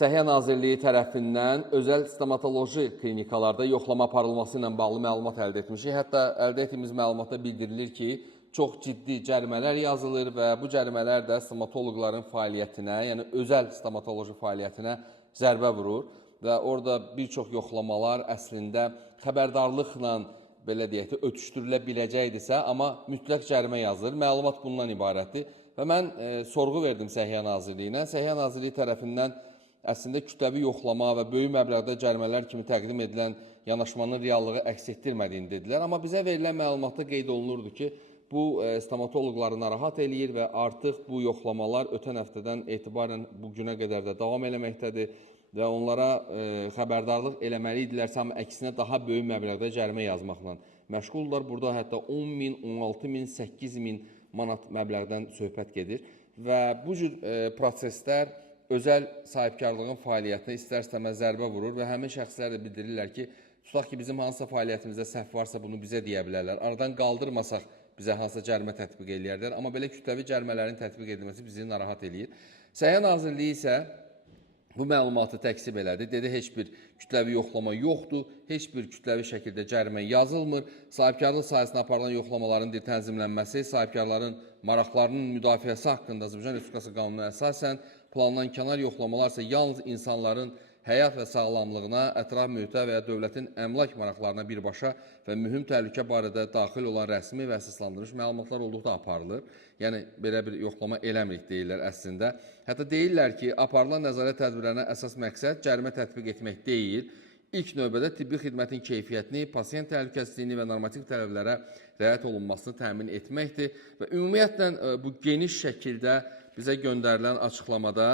Səhiyyə Nazirliyi tərəfindən özəl stomatoloji klinikalarda yoxlama aparılması ilə bağlı məlumat əldə etmişik. Hətta əldə etdiyimiz məlumatda bildirilir ki, çox ciddi cərimələr yazılır və bu cərimələr də stomatoloqların fəaliyyətinə, yəni özəl stomatoloji fəaliyyətinə zərbə vurur və orada bir çox yoxlamalar əslində xəbərdarlıqla, belə deyək ki, ötüşdürülə biləcəkdirsə, amma mütləq cərimə yazılır. Məlumat bundan ibarətdir və mən sorğu verdim Səhiyyə Nazirliyinə. Səhiyyə Nazirliyi tərəfindən əslində kütləvi yoxlama və böyük məbləğdə cərimələr kimi təqdim edilən yanaşmanın reallığı əks etdirmədiyini dedilər. Amma bizə verilən məlumatda qeyd olunurdu ki, bu stomatoloqları narahat eləyir və artıq bu yoxlamalar ötən həftədən etibarən bu günə qədər də davam eləməkdədir və onlara xəbərdarlıq eləməliydilərsə, amma əksinə daha böyük məbləğdə cərimə yazmaqla məşğuldurlar. Burada hətta 10 min, 16 min, 8 min manat məbləğdən söhbət gedir və bu cür proseslər özəl sahibkarlığın fəaliyyətinə istər-istəməz zərbə vurur və həmin şəxslər də bildirirlər ki, tutaq ki, bizim hansısa fəaliyyətimizdə səhv varsa bunu bizə deyə bilərlər. Aradan qaldırmasaq bizə hansısa cərimə tətbiq eləyərlər, amma belə kütləvi cərimələrin tətbiq edilməsi bizi narahat eləyir. Səhiyyə Nazirliyi isə bu məlumatı təksib elədi. Dedi, heç bir kütləvi yoxlama yoxdur, heç bir kütləvi şəkildə cərimə yazılmır. Sahibkarlıq sahəsində aparılan yoxlamaların tənzimlənməsi, sahibkarların maraqlarının müdafiəsi haqqında Azərbaycan Respublikası qanununa əsasən planlanan kənar yoxlamalar isə yalnız insanların həyat və sağlamlığına, ətraf mühitə və ya dövlətin əmlak maraqlarına birbaşa və mühüm təhlükə barədə daxil olan rəsmi və əsaslandırılmış məlumatlar olduqda aparılır. Yəni, belə bir yoxlama eləmirik deyirlər əslində. Hətta deyirlər ki, aparılan nəzarət tədbirlərinə əsas məqsəd cərimə tətbiq etmək deyil, İlk növbədə tibbi xidmətin keyfiyyətini, pasiyent təhlükəsizliyini və normativ tələblərə riayət olunmasını təmin etməkdir və ümumiyyətlə bu geniş şəkildə bizə göndərilən açıqlamada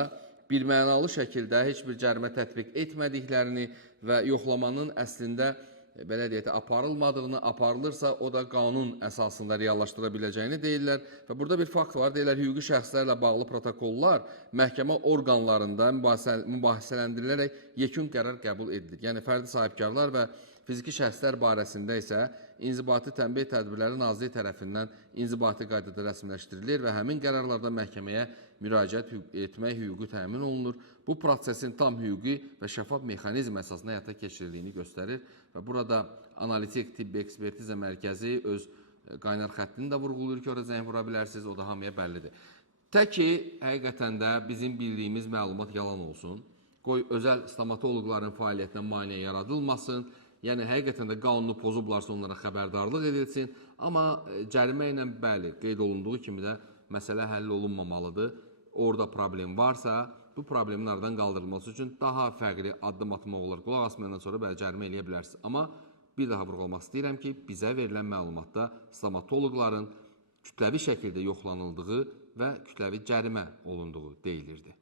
birmənalı şəkildə heç bir cərimə tətbiq etmədiklərini və yoxlamanın əslində belə deyək, aparılmadığını, aparılırsa o da qanun əsasında reallaşdıra biləcəyini deyirlər və burada bir fakt var, deyirlər, hüquqi şəxslərlə bağlı protokollar məhkəmə orqanlarında mübahisələndirilərək yekun qərar qəbul edilir. Yəni, fərdi sahibkarlar və fiziki şəxslər barəsində isə inzibati tənbih tədbirləri Nazirlik tərəfindən inzibati qaydada rəsmiləşdirilir və həmin qərarlarda məhkəməyə müraciət etmək hüququ təmin olunur. Bu prosesin tam hüquqi və şəffaf mexanizm əsasında həyata keçirildiyini göstərir və burada analitik tibbi ekspertiza mərkəzi öz qaynar xəttini də vurğulayır ki, orada zəng vura bilərsiniz, o da hamıya bəllidir. Tək ki, həqiqətən də bizim bildiyimiz məlumat yalan olsun, qoy özəl stomatoloqların fəaliyyətinə maneə yaradılmasın, yəni həqiqətən də qanunu pozublarsa onlara xəbərdarlıq edilsin, amma cərimə ilə bəli, qeyd olunduğu kimi də məsələ həll olunmamalıdır. Orada problem varsa, bu problemin aradan qaldırılması üçün daha fərqli addım atmaq olur. Qulaq asmayandan sonra bəli, cərimə eləyə bilərsiniz. Amma bir daha vurğulamaq istəyirəm ki, bizə verilən məlumatda stomatoloqların kütləvi şəkildə yoxlanıldığı və kütləvi cərimə olunduğu deyilirdi.